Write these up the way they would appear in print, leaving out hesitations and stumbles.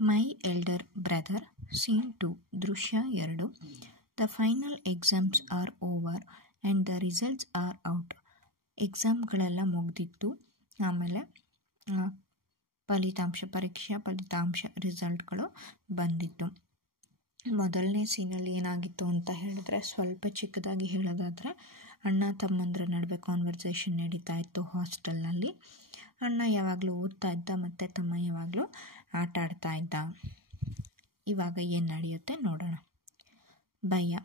ಮೈ elder brother scene 2 ದೃಶ್ಯ 2. The final exams are over and the results are out. ಎಕ್ಸಾಮ್ಗಳೆಲ್ಲ ಮುಗ್ದಿತ್ತು, ಆಮೇಲೆ ಪರೀಕ್ಷಾ ಫಲಿತಾಂಶ ರಿಸಲ್ಟ್ಗಳು ಬಂದಿತ್ತು. ಮೊದಲನೇ ಸೀನಲ್ಲಿ ಏನಾಗಿತ್ತು ಅಂತ ಹೇಳಿದ್ರೆ, ಸ್ವಲ್ಪ ಚಿಕ್ಕದಾಗಿ ಹೇಳೋದಾದರೆ, ಅಣ್ಣ ತಮ್ಮಂದ್ರ ನಡುವೆ ಕಾನ್ವರ್ಸೇಷನ್ ನಡೀತಾ ಇತ್ತು ಹಾಸ್ಟೆಲ್ನಲ್ಲಿ. ಅಣ್ಣ ಯಾವಾಗಲೂ ಓದ್ತಾ ಇದ್ದ ಮತ್ತು ತಮ್ಮ ಯಾವಾಗಲೂ ಆಟ ಆಡ್ತಾ ಇದ್ದ. ಇವಾಗ ಏನು ನಡೆಯುತ್ತೆ ನೋಡೋಣ. ಭಯ್ಯ: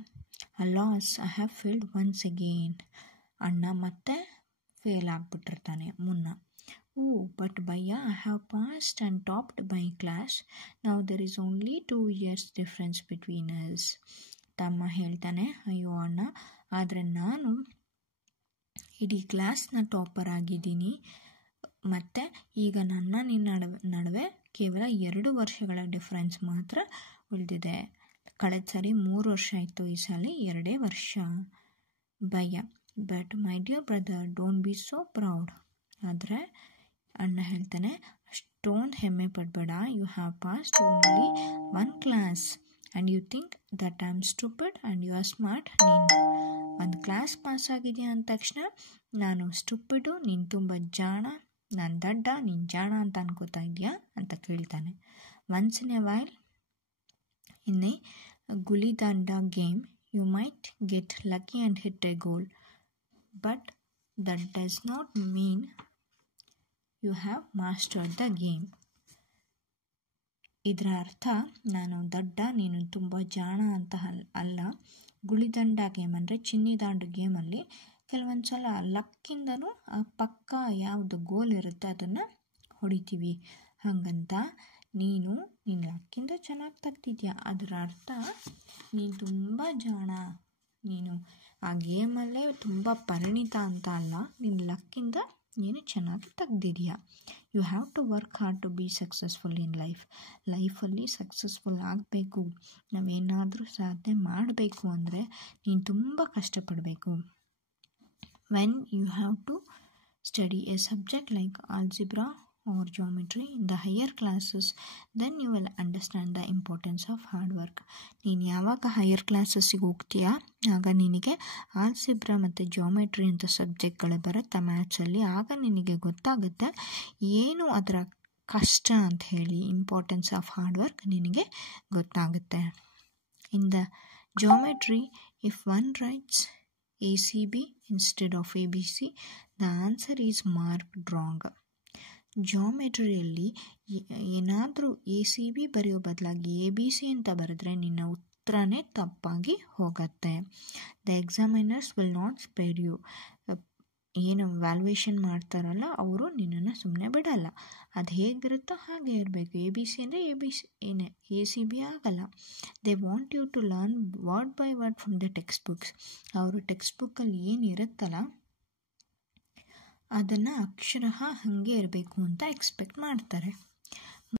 loss, I have failed once again. ಅಣ್ಣ ಮತ್ತೆ ಫೇಲ್ ಆಗಿಬಿಟ್ಟಿರ್ತಾನೆ. ಮುನ್ನ: ಓ ಬಟ್ ಭಯ್ಯ, I have passed and topped my class. Now there is only 2 years difference between us. ತಮ್ಮ ಹೇಳ್ತಾನೆ: ಅಯ್ಯೋ ಅಣ್ಣ, ಆದರೆ ನಾನು ಇಡೀ ಕ್ಲಾಸ್ನ ಟಾಪರ್ ಆಗಿದ್ದೀನಿ, ಮತ್ತು ಈಗ ನಿನ್ನ ನಡುವೆ ಕೇವಲ 2 ವರ್ಷಗಳ ಡಿಫ್ರೆನ್ಸ್ ಮಾತ್ರ ಉಳಿದಿದೆ. ಕಳೆದ ಸರಿ 3 ವರ್ಷ ಆಯಿತು, ಈ ಸಲ 2 ವರ್ಷ. ಭಯ್ಯ: but my dear brother, don't be so proud. ಆದರೆ ಅಣ್ಣ ಹೇಳ್ತಾನೆ, ಅಷ್ಟೊಂದು ಹೆಮ್ಮೆ ಪಡಬೇಡ. You have passed only 1 class and you think that I am stupid and you are smart. ನೀನು 1 ಕ್ಲಾಸ್ ಪಾಸ್ ಆಗಿದೆಯಾ ಅಂದ ತಕ್ಷಣ ನಾನು ಸ್ಟುಪಿಡು, ನೀನು ತುಂಬ ಜಾಣ, ನಾನು ದಡ್ಡ, ನೀನು ಜಾಣ ಅಂತ ಅನ್ಕೋತಾ ಇದೆಯಾ ಅಂತ ಕೇಳ್ತಾನೆ. Once in a while in a gulidanda game you might get lucky and hit a goal, but that does not mean you have mastered the game. ಇದರ ಅರ್ಥ, ನಾನು ದಡ್ಡ, ನೀನು ತುಂಬ ಜಾಣ ಅಂತ ಅಲ್ಲ. ಗುಳಿದಂಡ ಗೇಮ್ ಅಂದರೆ ಚಿನ್ನಿದಾಂಡು ಗೇಮಲ್ಲಿ ಕೆಲವೊಂದು ಸಲ ಲಕ್ಕಿಂದನೂ ಪಕ್ಕ ಯಾವುದು ಗೋಲ್ ಇರುತ್ತೆ ಅದನ್ನು ಹೊಡಿತೀವಿ. ಹಾಗಂತ ನೀನು ನಿನ್ನ ಲಕ್ಕಿಂದ ಚೆನ್ನಾಗಿ ತೆಗ್ದಿದ್ಯಾ, ಅದರ ಅರ್ಥ ನೀನು ತುಂಬ ಜಾಣ, ನೀನು ಆ ಗೇಮಲ್ಲೇ ತುಂಬ ಪರಿಣಿತ ಅಂತ ಅಲ್ಲ, ನಿನ್ನ ಲಕ್ಕಿಂದ ನೀನು ಚೆನ್ನಾಗಿ ತೆಗ್ದಿದ್ಯಾ. You have to work hard to be successful in ಲೈಫಲ್ಲಿ ಸಕ್ಸಸ್ಫುಲ್ ಆಗಬೇಕು, ನಾವೇನಾದರೂ ಸಾಧನೆ ಮಾಡಬೇಕು ಅಂದರೆ ನೀನು ತುಂಬ ಕಷ್ಟಪಡಬೇಕು. When you have to study a subject like algebra or geometry in the higher classes, then you will understand the importance of hard work. ನೀನು ಯಾವಾಗ ಹೈಯರ್ ಕ್ಲಾಸಸ್ಸಿಗೆ ಹೋಗ್ತೀಯಾ ಆಗ ನಿನಗೆ ಆಲ್ಜಿಬ್ರಾ ಮತ್ತು ಜಿಯೋಮೆಟ್ರಿ ಅಂತ ಸಬ್ಜೆಕ್ಟ್ಗಳು ಬರುತ್ತೆ ಮ್ಯಾಥ್ಸಲ್ಲಿ. ಆಗ ನಿನಗೆ ಗೊತ್ತಾಗುತ್ತೆ ಏನು ಅದರ ಕಷ್ಟ ಅಂತ ಹೇಳಿ, ಇಂಪಾರ್ಟೆನ್ಸ್ ಆಫ್ ಹಾರ್ಡ್ ವರ್ಕ್ ನಿನಗೆ ಗೊತ್ತಾಗುತ್ತೆ. In the geometry, if one rights ACB instead of ABC, the answer is marked wrong. ಜಿಯೋಮೆಟ್ರಿಯಲ್ಲಿ ಏನಾದರೂ ACB ಬರೆಯೋ ಬದಲಾಗಿ ABC ಅಂತ ಬರೆದ್ರೆ ನಿನ್ನ ಉತ್ತರನೇ ತಪ್ಪಾಗಿ ಹೋಗುತ್ತೆ. The examiners will not spare you. ಏನು ವ್ಯಾಲ್ಯೂಯೇಷನ್ ಮಾಡ್ತಾರಲ್ಲ ಅವರು ನಿನ್ನನ್ನು ಸುಮ್ಮನೆ ಬಿಡಲ್ಲ. ಅದು ಹೇಗಿರುತ್ತೋ ಹಾಗೆ ಇರಬೇಕು. ABC ಅಂದರೆ ABC ಏನೇ, ACB ಆಗಲ್ಲ. They want you to learn word by word from the text books. ಅವರು ಟೆಕ್ಸ್ಟ್ ಬುಕ್ಕಲ್ಲಿ ಏನಿರುತ್ತಲ್ಲ ಅದನ್ನು ಅಕ್ಷರ ಹಾಗೆ ಇರಬೇಕು ಅಂತ ಎಕ್ಸ್ಪೆಕ್ಟ್ ಮಾಡ್ತಾರೆ.